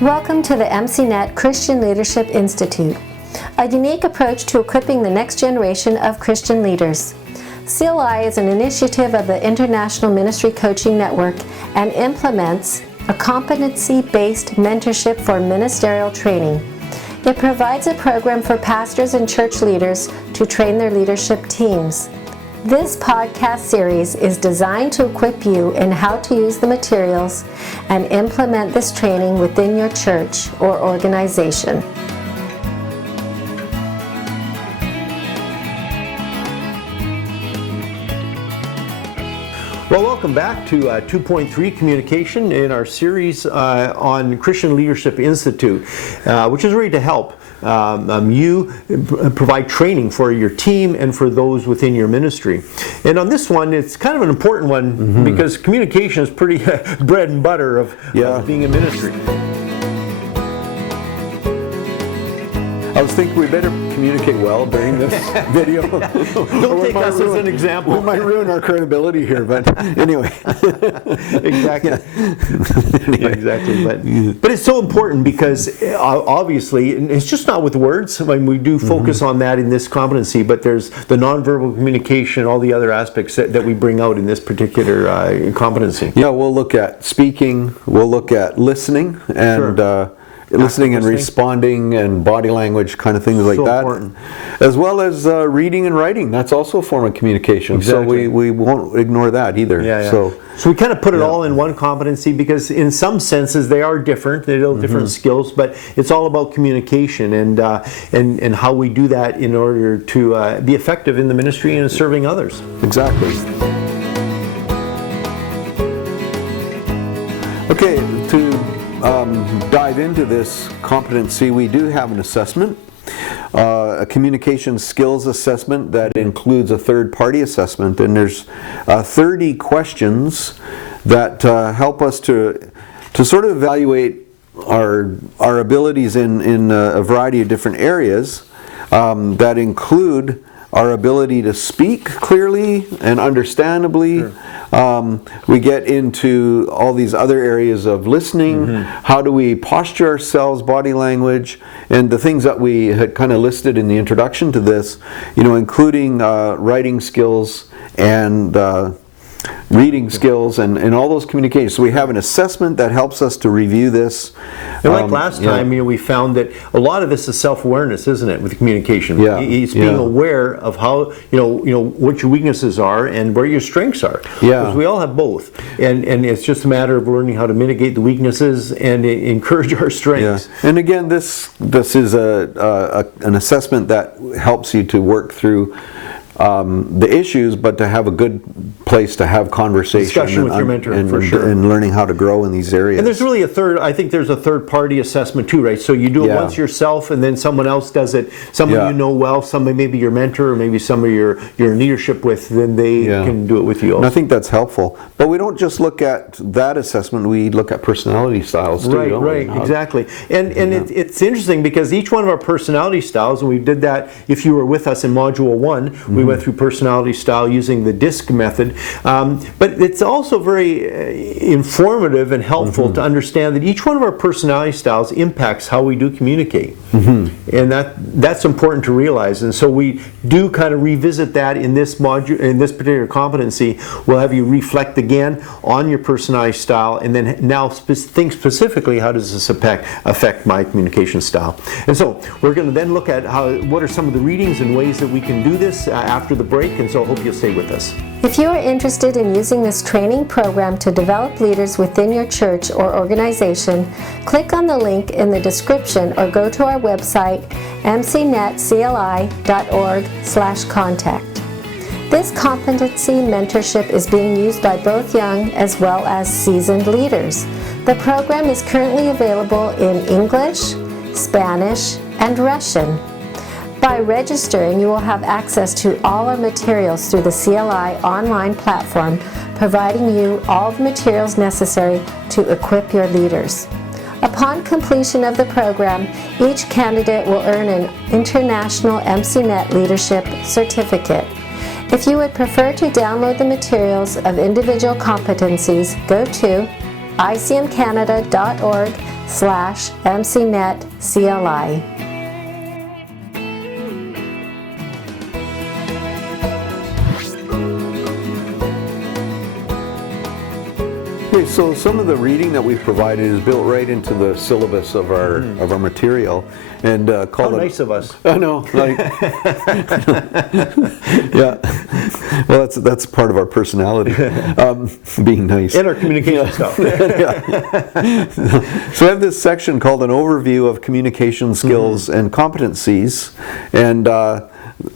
Welcome to the MCNet Christian Leadership Institute, a unique approach to equipping the next generation of Christian leaders. CLI is an initiative of the International Ministry Coaching Network and implements a competency-based mentorship for ministerial training. It provides a program for pastors and church leaders to train their leadership teams. This podcast series is designed to equip you in how to use the materials and implement this training within your church or organization. Well, welcome back to 2.3 Communication in our series on Christian Leadership Institute, which is really to help you provide training for your team and for those within your ministry. And on this one, it's kind of an important one because communication is pretty bread and butter of being a ministry. I was thinking we better communicate well during this video. Don't take us as an example. We might ruin our credibility here, but anyway. Exactly. Exactly. But it's so important because obviously, it's just not with words. I mean, we do focus on that in this competency, but there's the nonverbal communication, all the other aspects that we bring out in this particular competency. Yeah, we'll look at speaking, we'll look at listening, and listening and responding and body language, kind of things like so that. Important. As well as reading and writing. That's also a form of communication. Exactly. So we won't ignore that either. So we kind of put it all in one competency because in some senses they are different. They're all different skills, but it's all about communication and how we do that in order to be effective in the ministry and serving others. Exactly. Okay, to dive into this competency, we do have an assessment, a communication skills assessment that includes a third-party assessment, and there's 30 questions that help us to sort of evaluate our abilities in a variety of different areas that include our ability to speak clearly and understandably. We get into all these other areas of listening, how do we posture ourselves, body language, and the things that we had kind of listed in the introduction to this, including writing skills and reading skills and all those communications. So we have an assessment that helps us to review this. And like last time, we found that a lot of this is self-awareness, isn't it, with communication? It's being aware of how, what your weaknesses are and where your strengths are. Because we all have both. And it's just a matter of learning how to mitigate the weaknesses and encourage our strengths. And again, this is an assessment that helps you to work through the issues, but to have a good place to have conversation, discussion with your mentor, for sure, and learning how to grow in these areas. And there's really I think there's a third-party assessment too, right? So you do it once yourself, and then someone else does it. Someone you know well, somebody maybe your mentor, or maybe somebody you're in leadership with, then they can do it with you also. And I think that's helpful. But we don't just look at that assessment; we look at personality styles too. Right, exactly. And it's interesting because each one of our personality styles, and we did that. If you were with us in Module 1, we went through personality style using the DISC method. But it's also very informative and helpful to understand that each one of our personality styles impacts how we do communicate. And that's important to realize. And so we do kind of revisit that in this module, in this particular competency. We'll have you reflect again on your personality style, and then now think specifically, how does this affect my communication style? And so we're going to then look at what are some of the readings and ways that we can do this after the break, and so I hope you'll stay with us. If you are interested in using this training program to develop leaders within your church or organization, click on the link in the description or go to our website, mcnetcli.org/contact. This competency mentorship is being used by both young as well as seasoned leaders. The program is currently available in English, Spanish, and Russian. By registering, you will have access to all our materials through the CLI online platform, providing you all the materials necessary to equip your leaders. Upon completion of the program, each candidate will earn an International MCNet Leadership Certificate. If you would prefer to download the materials of individual competencies, go to icmcanada.org/MCNetCLI. Okay, so some of the reading that we've provided is built right into the syllabus of our material, and called How nice of us. I know, like, yeah. Well, that's part of our personality, being nice. And our communication stuff. So I have this section called an overview of communication skills and competencies, and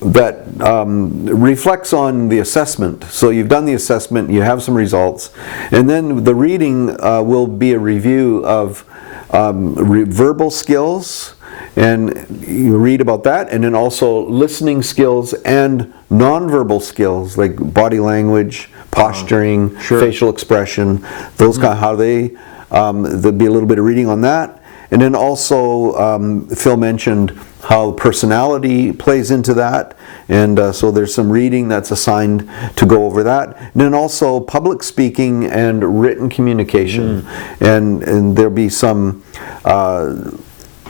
that reflects on the assessment. So you've done the assessment, you have some results, and then the reading will be a review of verbal skills, and you read about that, and then also listening skills and nonverbal skills like body language, posturing, facial expression, those kind of how they, there'll be a little bit of reading on that. And then also, Phil mentioned how personality plays into that, and so there's some reading that's assigned to go over that. And then also public speaking and written communication, and there'll be some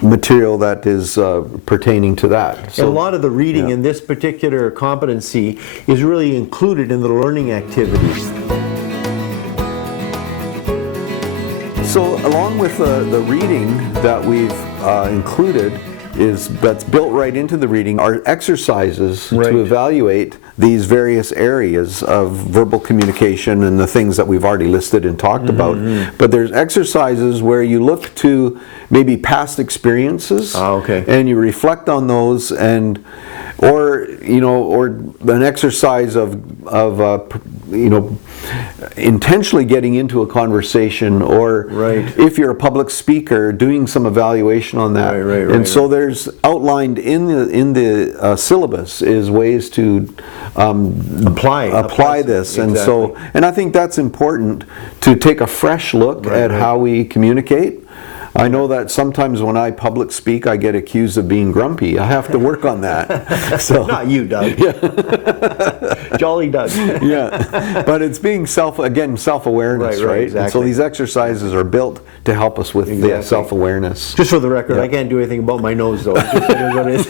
material that is pertaining to that. So, and a lot of the reading in this particular competency is really included in the learning activities. So along with the reading that we've included, that's built right into the reading, are exercises to evaluate these various areas of verbal communication and the things that we've already listed and talked about. But there's exercises where you look to maybe past experiences and you reflect on those, and or an exercise of intentionally getting into a conversation, or if you're a public speaker, doing some evaluation on that. And so there's outlined in the syllabus is ways to apply this, and so I think that's important to take a fresh look at how we communicate. I know that sometimes when I public speak, I get accused of being grumpy. I have to work on that. So not you, Doug. Jolly Doug. But it's being self-awareness, right? Exactly. And so these exercises are built to help us with the self-awareness. Just for the record, I can't do anything about my nose, though. It just is what it is.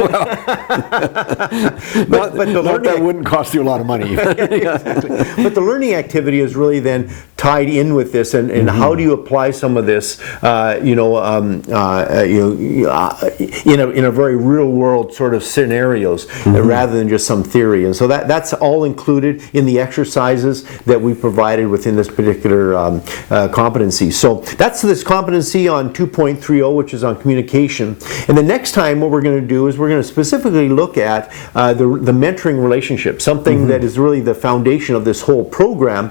But that wouldn't cost you a lot of money. But the learning activity is really then tied in with this, and how do you apply some of this, in a very real world sort of scenarios, rather than just some theory. And so that's all included in the exercises that we provided within this particular competency. So that's this competency on 2.30, which is on communication. And the next time what we're going to do is we're going to specifically look at the mentoring relationship, something that is really the foundation of this whole program.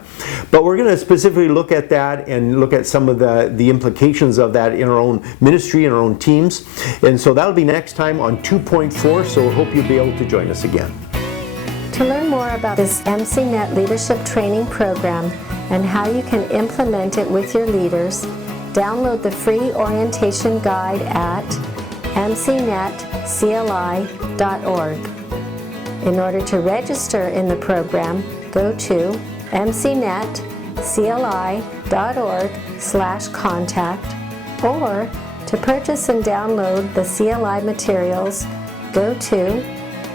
But we're going to specifically look at that and look at some of the implications of that in our own ministry and our own teams. And so that'll be next time on 2.4, so I hope you'll be able to join us again. To learn more about this MCNet Leadership Training Program and how you can implement it with your leaders, download the free orientation guide at MCNetCLI.org. In order to register in the program, go to MCNetCLI.org/contact, or to purchase and download the CLI materials, go to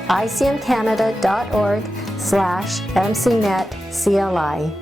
icmcanada.org/MCNetCLI.